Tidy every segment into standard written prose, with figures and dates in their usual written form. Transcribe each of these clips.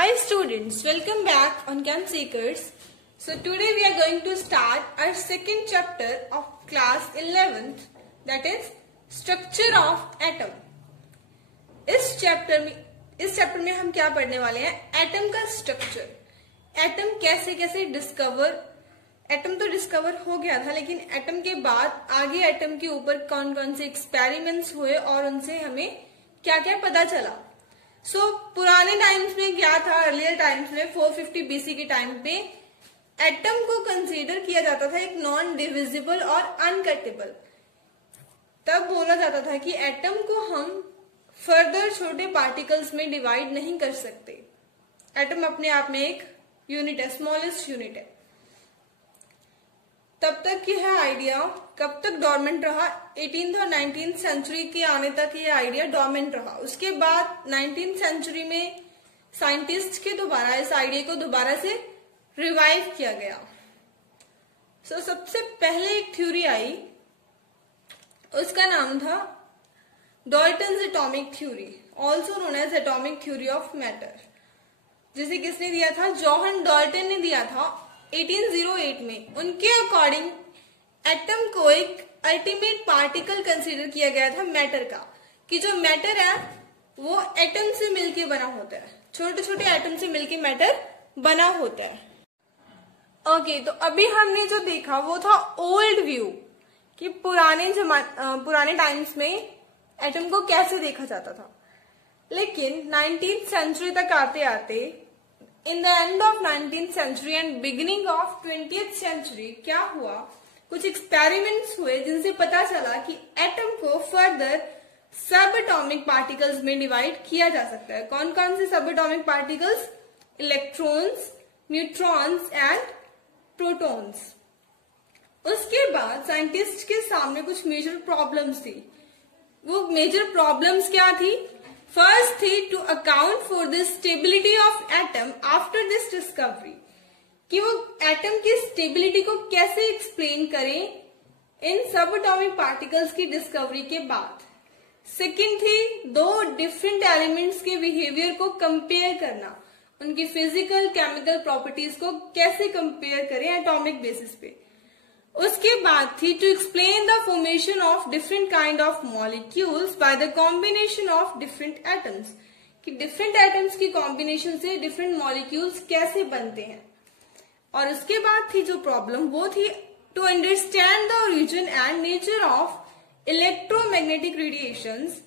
Hi students, welcome back on Camp Seekers. So today we are going to start our second chapter of class 11th, that is Structure of Atom. इस chapter में हम क्या पढ़ने वाले हैं? Atom का structure, atom कैसे कैसे एटम तो डिस्कवर हो गया था, लेकिन एटम के बाद आगे एटम के ऊपर कौन कौन से एक्सपेरिमेंट्स हुए और उनसे हमें क्या क्या पता चला. पुराने टाइम्स में क्या था, अर्लियर टाइम्स में 450 BC के टाइम पे एटम को कंसीडर किया जाता था एक नॉन डिविजिबल और अनकटेबल. तब बोला जाता था कि एटम को हम फर्दर छोटे पार्टिकल्स में डिवाइड नहीं कर सकते. एटम अपने आप में एक यूनिट है, स्मॉलेस्ट यूनिट है. तब तक यह आइडिया कब तक डोरमेंट रहा? 18th और 19th सेंचुरी के आने तक यह आइडिया डोरमेंट रहा. उसके बाद 19th सेंचुरी में साइंटिस्ट के द्वारा इस आइडिया को दोबारा से रिवाइव किया गया. सबसे पहले एक थ्योरी आई, उसका नाम था Dalton's atomic theory, also known as atomic theory of matter. जिसे किसने दिया था? जॉहन डॉल्टन ने दिया था 1808 में. उनके अकॉर्डिंग एटम को एक अल्टीमेट पार्टिकल कंसीडर किया गया था मैटर का, कि जो मैटर है वो एटम से मिलके बना होता है, छोटे छोटे एटम से मिलके मैटर बना होता है. ओके, तो अभी हमने जो देखा वो था ओल्ड व्यू, कि पुराने टाइम्स में एटम को कैसे देखा जाता था. लेकिन 19th सेंचुरी तक आते आते, in the end of 19th century and beginning of 20th century क्या हुआ, कुछ एक्सपेरिमेंट्स हुए जिनसे पता चला कि एटम को फर्दर सब एटॉमिक पार्टिकल्स में डिवाइड किया जा सकता है. कौन कौन से सब atomic particles? Electrons, neutrons and protons. उसके बाद साइंटिस्ट के सामने कुछ मेजर प्रॉब्लम्स थी. वो मेजर प्रॉब्लम्स क्या थी? फर्स्ट थी to account for the stability of atom after this discovery, कि वो एटम की स्टेबिलिटी को कैसे एक्सप्लेन करें इन सब एटॉमिक पार्टिकल्स की डिस्कवरी के बाद. सेकंड थी दो डिफरेंट एलिमेंट्स के बिहेवियर को कंपेयर करना, उनकी फिजिकल केमिकल प्रॉपर्टीज को कैसे कंपेयर करें एटॉमिक बेसिस पे. उसके बाद थी to explain the formation of different kind of molecules by the combination of different atoms, कि डिफरेंट एटम्स की कॉम्बिनेशन से डिफरेंट मॉलिक्यूल्स कैसे बनते हैं. और उसके बाद थी जो प्रॉब्लम, वो थी to understand the origin and nature of electromagnetic radiations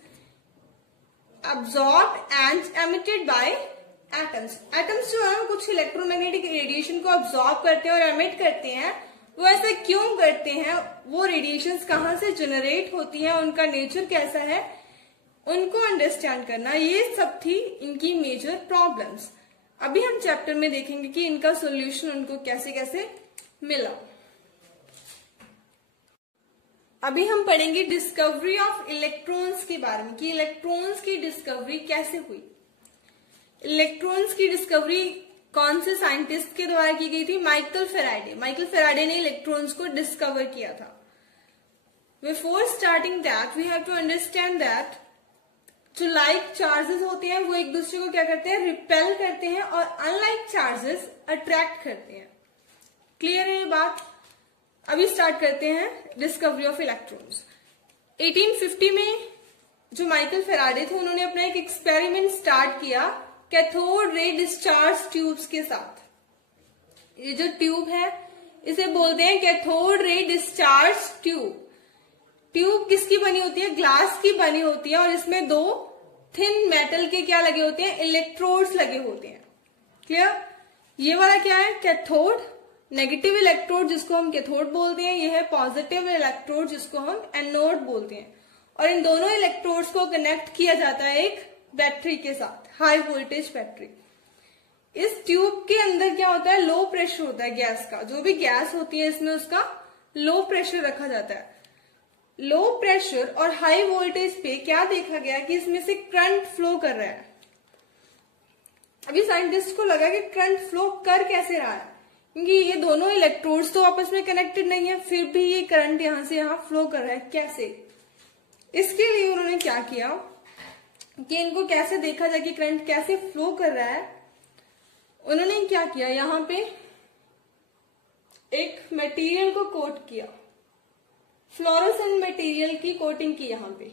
absorbed and emitted by atoms. Atoms जो है कुछ इलेक्ट्रोमैग्नेटिक रेडिएशन को अब्सॉर्ब करते हैं और एमिट करते हैं. वो ऐसा क्यों करते हैं, वो रेडिएशंस कहाँ से जनरेट होती हैं, उनका नेचर कैसा है, उनको अंडरस्टैंड करना, ये सब थी इनकी मेजर प्रॉब्लम्स. अभी हम चैप्टर में देखेंगे कि इनका सॉल्यूशन उनको कैसे कैसे मिला. अभी हम पढ़ेंगे डिस्कवरी ऑफ इलेक्ट्रॉन्स के बारे में, कि इलेक्ट्रॉन्स की डिस्कवरी कैसे हुई. इलेक्ट्रॉन्स की डिस्कवरी कौन से साइंटिस्ट के द्वारा की गई थी? माइकल फेराडे ने इलेक्ट्रॉन्स को डिस्कवर किया था. Before starting that we have to understand that जो लाइक चार्जेस होते हैं वो एक दूसरे को क्या करते हैं? रिपेल करते हैं, और अनलाइक चार्जेस अट्रैक्ट करते हैं. क्लियर है ये बात? अभी स्टार्ट करते हैं डिस्कवरी ऑफ इलेक्ट्रॉन्स. 1850 में जो माइकल फेराडे थे, उन्होंने अपना एक एक्सपेरिमेंट स्टार्ट किया कैथोड रे डिस्चार्ज ट्यूब्स के साथ. ये जो ट्यूब है इसे बोलते हैं cathode ray discharge tube. Tube किसकी बनी होती है? ग्लास की बनी होती है, और इसमें दो थिन मेटल के क्या लगे होते हैं? इलेक्ट्रोड्स लगे होते हैं. क्लियर? ये वाला क्या है? कैथोड. नेगेटिव इलेक्ट्रोड जिसको हम कैथोड बोलते हैं, ये है पॉजिटिव इलेक्ट्रोड जिसको हम एनोड बोलते हैं. और इन दोनों इलेक्ट्रोड्स को कनेक्ट किया जाता है एक बैटरी के साथ, हाई वोल्टेज बैटरी. इस ट्यूब के अंदर क्या होता है? लो प्रेशर होता है गैस का. जो भी गैस होती है इसमें उसका लो प्रेशर रखा जाता है. लो प्रेशर और हाई वोल्टेज पे क्या देखा गया कि इसमें से करंट फ्लो कर रहा है. अभी साइंटिस्ट को लगा कि करंट फ्लो कर कैसे रहा है, क्योंकि ये दोनों इलेक्ट्रोड्स तो आपस में कनेक्टेड नहीं है, फिर भी ये करंट यहां से यहां फ्लो कर रहा है, कैसे? इसके लिए उन्होंने क्या किया कि इनको कैसे देखा जाए कि करंट कैसे फ्लो कर रहा है. उन्होंने क्या किया, यहाँ पे एक मटेरियल को कोट किया, फ्लोरोसेंट मटेरियल की कोटिंग की। यहाँ पे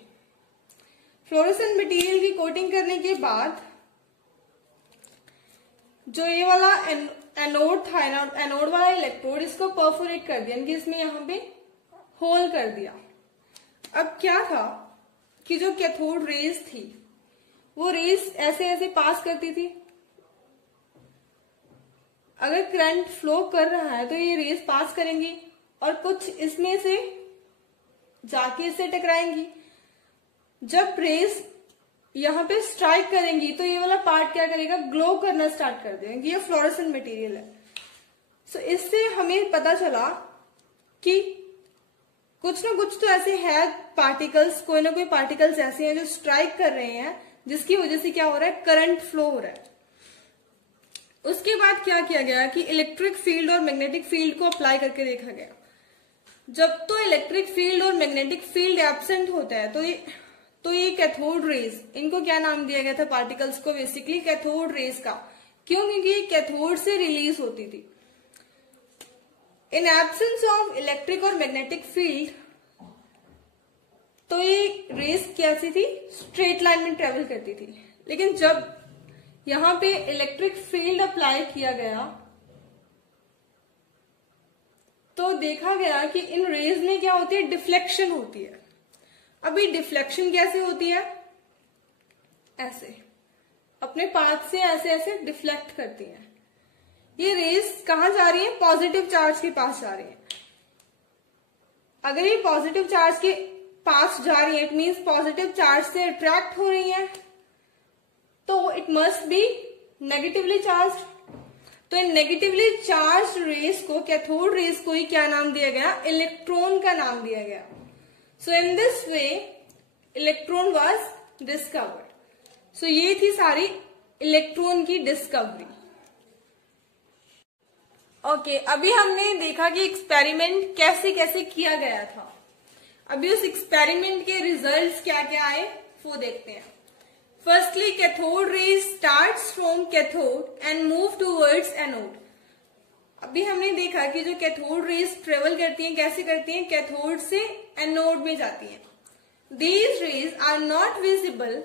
फ्लोरोसेंट मटेरियल की कोटिंग करने के बाद जो ये वाला एनोड था, एनोड वाला इलेक्ट्रोड, इसको परफोरेट कर दिया, यानी इसमें यहाँ पे होल कर दिया। अब क्या था कि जो कैथोड रेज थी वो रेज ऐसे ऐसे पास करती थी। अगर करंट फ्लो कर रहा है तो ये रेज पास करेंगी और कुछ इसमें से जाके इससे टकराएंगी। जब रेज यहाँ पे स्ट्राइक करेंगी तो ये वाला पार्ट क्या करेगा, ग्लो करना स्टार्ट कर देगा। ये फ्लोरोसेंट मटेरियल है। सो इससे हमें पता चला कि कुछ ना कुछ तो ऐसे है पार्टिकल्स, कोई ना कोई पार्टिकल्स ऐसे हैं जो स्ट्राइक कर रहे हैं, जिसकी वजह से क्या हो रहा है, करंट फ्लो हो रहा है। उसके बाद क्या किया गया कि इलेक्ट्रिक फील्ड और मैग्नेटिक फील्ड को अप्लाई करके देखा गया। जब तो इलेक्ट्रिक फील्ड और मैग्नेटिक फील्ड एब्सेंट होता है तो ये कैथोड रेज, इनको क्या नाम दिया गया था पार्टिकल्स को, बेसिकली कैथोड रेज का। क्यों? क्योंकि ये कैथोड से रिलीज होती थी। इन एब्सेंस ऑफ इलेक्ट्रिक और मैग्नेटिक फील्ड तो ये रेज कैसी थी, स्ट्रेट लाइन में ट्रेवल करती थी। लेकिन जब यहां पे इलेक्ट्रिक फील्ड अप्लाई किया गया तो देखा गया कि इन रेज में क्या होती है, डिफ्लेक्शन होती है। अभी डिफ्लेक्शन कैसे होती है, ऐसे अपने पाथ से ऐसे ऐसे डिफ्लेक्ट करती हैं। ये रेज कहां जा रही है, पॉजिटिव चार्ज के पास जा रही है। अगर ये पॉजिटिव चार्ज के पास जा रही है, इट मीन्स पॉजिटिव चार्ज से अट्रैक्ट हो रही है, तो it must be negatively charge. तो इन नेगेटिवली चार्ज रेस को, कैथोड रेस को ही क्या नाम दिया गया, इलेक्ट्रॉन का नाम दिया गया। So in this way electron was discovered. So ये थी सारी इलेक्ट्रॉन की डिस्कवरी। ओके, अभी हमने देखा कि एक्सपेरिमेंट कैसे कैसे किया गया था। अभी उस एक्सपेरिमेंट के रिजल्ट्स क्या क्या आए वो देखते हैं। Firstly, cathode rays starts from cathode and move towards anode. अभी हमने देखा कि जो कैथोड रेज ट्रेवल करती हैं, कैसे करती हैं, कैथोड से एनोड में जाती हैं। These rays are not visible.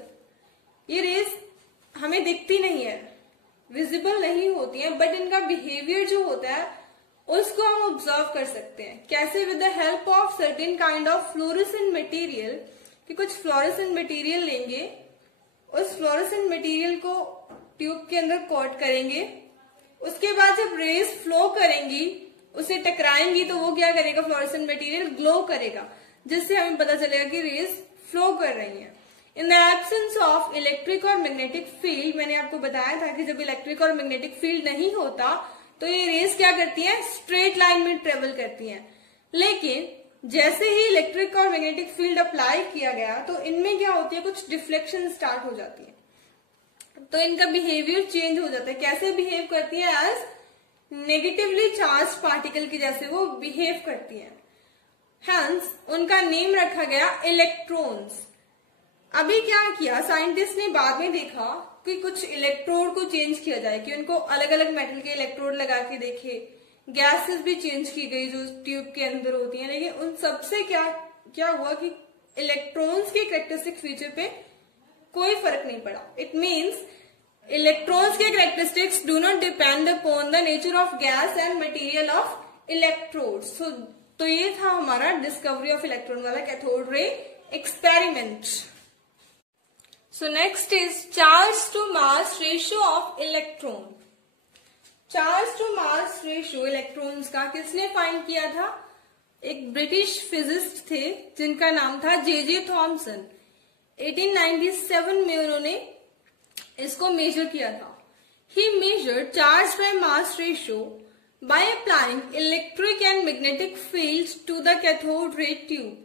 ये रेज हमें दिखती नहीं है, विजिबल नहीं होती है, बट इनका बिहेवियर जो होता है उसको हम ऑब्जर्व कर सकते हैं। कैसे? With the help of certain kind of fluorescent material. कि कुछ फ्लोरोसेंट मटेरियल लेंगे, उस फ्लोरोसेंट मटेरियल को ट्यूब के अंदर कोट करेंगे, उसके बाद जब रेज फ्लो करेंगी, उसे टकराएंगी, तो वो क्या करेगा, फ्लोरोसेंट मटेरियल ग्लो करेगा, जिससे हमें पता चलेगा कि रेज फ्लो कर रही है। In the absence of electric और मैग्नेटिक फील्ड, मैंने आपको बताया था कि जब इलेक्ट्रिक और मैग्नेटिक फील्ड नहीं होता तो ये रेज क्या करती हैं, स्ट्रेट लाइन में ट्रेवल करती हैं। लेकिन जैसे ही इलेक्ट्रिक और मैग्नेटिक फील्ड अप्लाई किया गया तो इनमें क्या होती है, कुछ डिफ्लेक्शन स्टार्ट हो जाती है, तो इनका बिहेवियर चेंज हो जाता है। कैसे बिहेव करती है, एज नेगेटिवली चार्ज पार्टिकल की जैसे वो बिहेव करती है। हेंस उनका नेम रखा गया इलेक्ट्रॉन्स। अभी क्या किया साइंटिस्ट ने, बाद में देखा कि कुछ इलेक्ट्रोड को चेंज किया जाए, कि उनको अलग अलग मेटल के इलेक्ट्रोड लगा के देखे। गैसेस भी चेंज की गई जो ट्यूब के अंदर होती हैं, लेकिन उन सबसे क्या हुआ कि इलेक्ट्रॉन्स के कैरेक्टरिस्टिक फीचर पे कोई फर्क नहीं पड़ा। इट मीन्स इलेक्ट्रॉन्स के characteristics do not depend upon the nature of gas and material of electrodes. तो ये था हमारा डिस्कवरी ऑफ इलेक्ट्रॉन वाला cathode ray experiment. So next is charge to mass ratio of electron. Charge to mass ratio electrons का किसने find किया था? एक ब्रिटिश फिजिस्ट थे जिनका नाम था जे थॉमसन। 1897 में उन्होंने इसको मेजर किया था। He measured charge by mass ratio by applying electric and magnetic fields to the cathode ray tube.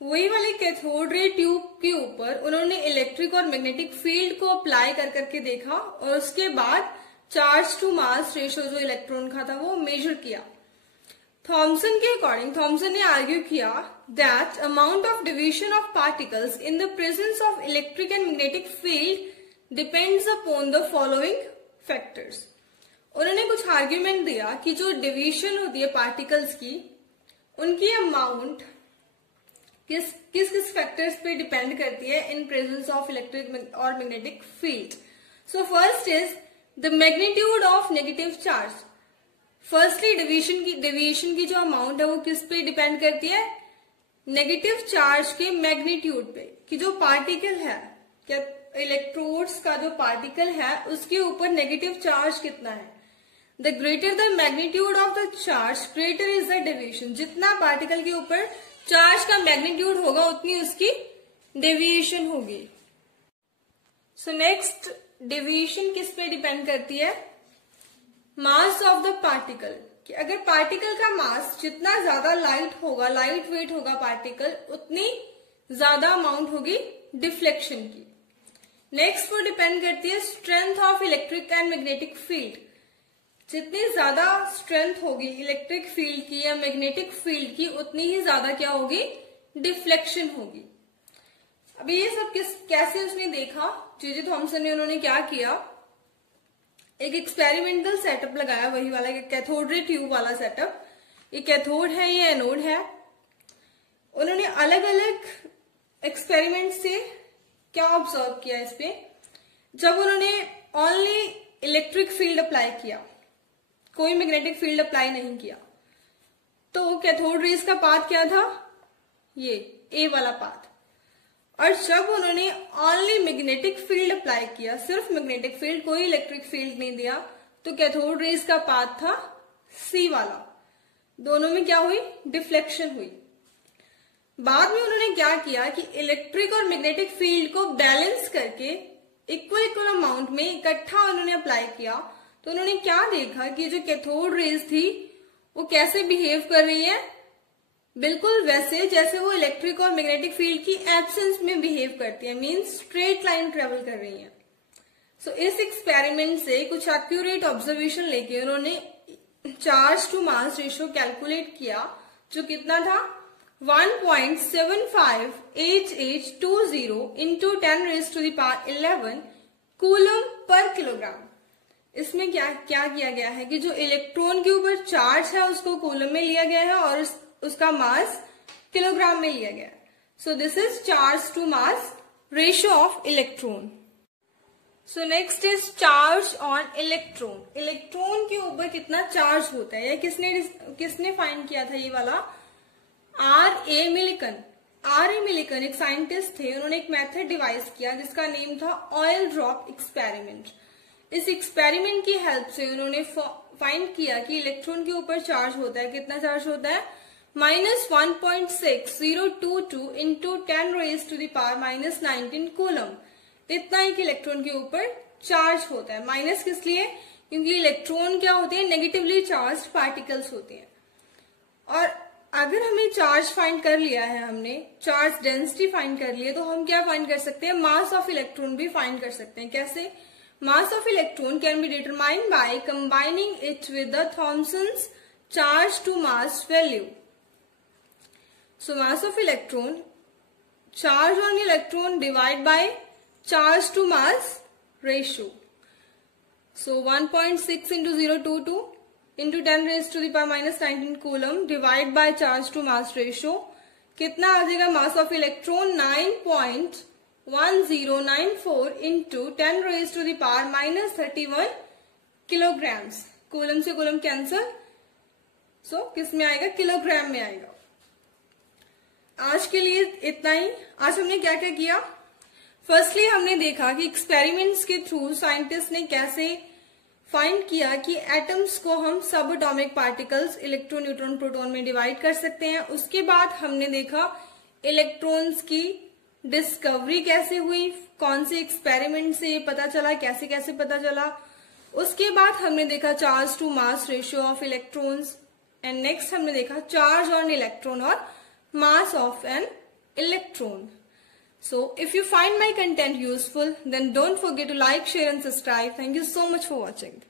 वही वाले कैथोड रे ट्यूब के ऊपर उन्होंने इलेक्ट्रिक और मैग्नेटिक फील्ड को अप्लाई कर करके देखा और उसके बाद चार्ज टू मास रेशियो जो इलेक्ट्रॉन का था वो मेजर किया। थॉमसन के अकॉर्डिंग, थॉमसन ने आर्ग्यू किया that amount of division of particles in the presence of electric and magnetic field depends upon the following factors. उन्होंने कुछ आर्ग्यूमेंट दिया कि जो डिवीजन होती है पार्टिकल्स की, उनकी अमाउंट किस किस फैक्टर्स पे डिपेंड करती है इन प्रेजेंस ऑफ इलेक्ट्रिक और magnetic field. So first is the magnitude of negative charge. Firstly division की जो अमाउंट है वो किस पे डिपेंड करती है, नेगेटिव चार्ज के मैग्नीट्यूड पे, कि जो पार्टिकल है, क्या इलेक्ट्रोड्स का जो पार्टिकल है उसके ऊपर नेगेटिव चार्ज कितना है। The greater the magnitude of the charge greater is the deviation. जितना पार्टिकल के ऊपर चार्ज का मैग्नीट्यूड होगा उतनी उसकी डेविएशन होगी। सो नेक्स्ट, डेविएशन किस पे डिपेंड करती है, मास ऑफ द पार्टिकल, कि अगर पार्टिकल का मास जितना ज्यादा लाइट वेट होगा पार्टिकल, उतनी ज्यादा अमाउंट होगी डिफ्लेक्शन की। नेक्स्ट वो डिपेंड करती है strength of electric and magnetic field. जितनी ज्यादा स्ट्रेंथ होगी इलेक्ट्रिक फील्ड की या मैग्नेटिक फील्ड की, उतनी ही ज्यादा क्या होगी, डिफ्लेक्शन होगी। अभी ये सब कैसे उसने देखा, जे थॉमसन ने, उन्होंने क्या किया, एक एक्सपेरिमेंटल सेटअप लगाया, वही वाला कैथोड रे ट्यूब वाला सेटअप। ये कैथोड है, ये एनोड है। उन्होंने अलग अलग एक्सपेरिमेंट से क्या ऑब्जर्व किया इस पे, जब उन्होंने ओनली इलेक्ट्रिक फील्ड अप्लाई किया, कोई मैग्नेटिक फील्ड अप्लाई नहीं किया, तो कैथोड रेज का पाथ क्या था, ये ए वाला पाथ। और जब उन्होंने ओनली मैग्नेटिक फील्ड अप्लाई किया, सिर्फ मैग्नेटिक फील्ड, कोई इलेक्ट्रिक फील्ड नहीं दिया, तो कैथोड रेज का पाथ था सी वाला। दोनों में क्या हुई, डिफ्लेक्शन हुई। बाद में उन्होंने क्या किया कि इलेक्ट्रिक और मैग्नेटिक फील्ड को बैलेंस करके इक्वल अमाउंट में इकट्ठा उन्होंने अप्लाई किया, तो उन्होंने क्या देखा कि जो कैथोड रेज थी वो कैसे बिहेव कर रही है, बिल्कुल वैसे जैसे वो इलेक्ट्रिक और मैग्नेटिक फील्ड की एब्सेंस में बिहेव करती है, मींस स्ट्रेट लाइन ट्रेवल कर रही है। सो इस एक्सपेरिमेंट से कुछ एक्यूरेट ऑब्जर्वेशन लेके उन्होंने charge to mass ratio calculate किया, जो कितना था 1.758820 इंटू 10⁻11 कूलम पर किलोग्राम। इसमें क्या किया गया है कि जो इलेक्ट्रॉन के ऊपर चार्ज है उसको कूलम में लिया गया है और उसका मास किलोग्राम में लिया गया है। So this is charge to mass ratio of electron. So next is charge on electron. Electron के ऊपर कितना चार्ज होता है, या किसने फाइंड किया था, ये वाला R.A. मिलिकन एक साइंटिस्ट थे। उन्होंने एक मेथड डिवाइस किया जिसका नेम था ऑयल ड्रॉप एक्सपेरिमेंट। इस एक्सपेरिमेंट की हेल्प से उन्होंने फाइंड किया कि इलेक्ट्रॉन के ऊपर चार्ज होता है, कितना चार्ज होता है, -1.6022 इंटू 10⁻⁻19 कूलम। इतना ही कि इलेक्ट्रॉन के ऊपर चार्ज होता है। माइनस किस लिए, क्योंकि इलेक्ट्रॉन क्या होते हैं, नेगेटिवली चार्ज पार्टिकल्स होते हैं। और अगर हमें चार्ज फाइंड कर लिया है, हमने चार्ज डेंसिटी फाइंड कर ली है, तो हम क्या फाइंड कर सकते हैं, मास ऑफ इलेक्ट्रॉन भी फाइंड कर सकते हैं। कैसे, mass of electron can be determined by combining it with the Thomson's charge to mass value. So mass of electron, charge on electron divide by charge to mass ratio. So 1.6 into 022 into 10⁻⁻19 coulomb divide by charge to mass ratio. कितना आ जाएगा, mass of electron 9.1094 into 10⁻⁻31 kilograms. Coulomb से coulomb cancel, सो किस में आएगा, kilogram में आएगा। आज के लिए इतना ही। आज हमने क्या क्या किया, फर्स्टली हमने देखा कि एक्सपेरिमेंट्स के थ्रू साइंटिस्ट ने कैसे फाइंड किया कि एटम्स को हम सब atomic particles electron, neutron, proton में डिवाइड कर सकते हैं। उसके बाद हमने देखा इलेक्ट्रॉन्स की डिस्कवरी कैसे हुई, कौन से एक्सपेरिमेंट से पता चला, कैसे कैसे पता चला। उसके बाद हमने देखा charge to mass ratio of electrons, and next हमने देखा चार्ज ऑन इलेक्ट्रॉन और mass of an electron. So, if you find my content useful, then don't forget to like, share and subscribe. Thank you so much for watching.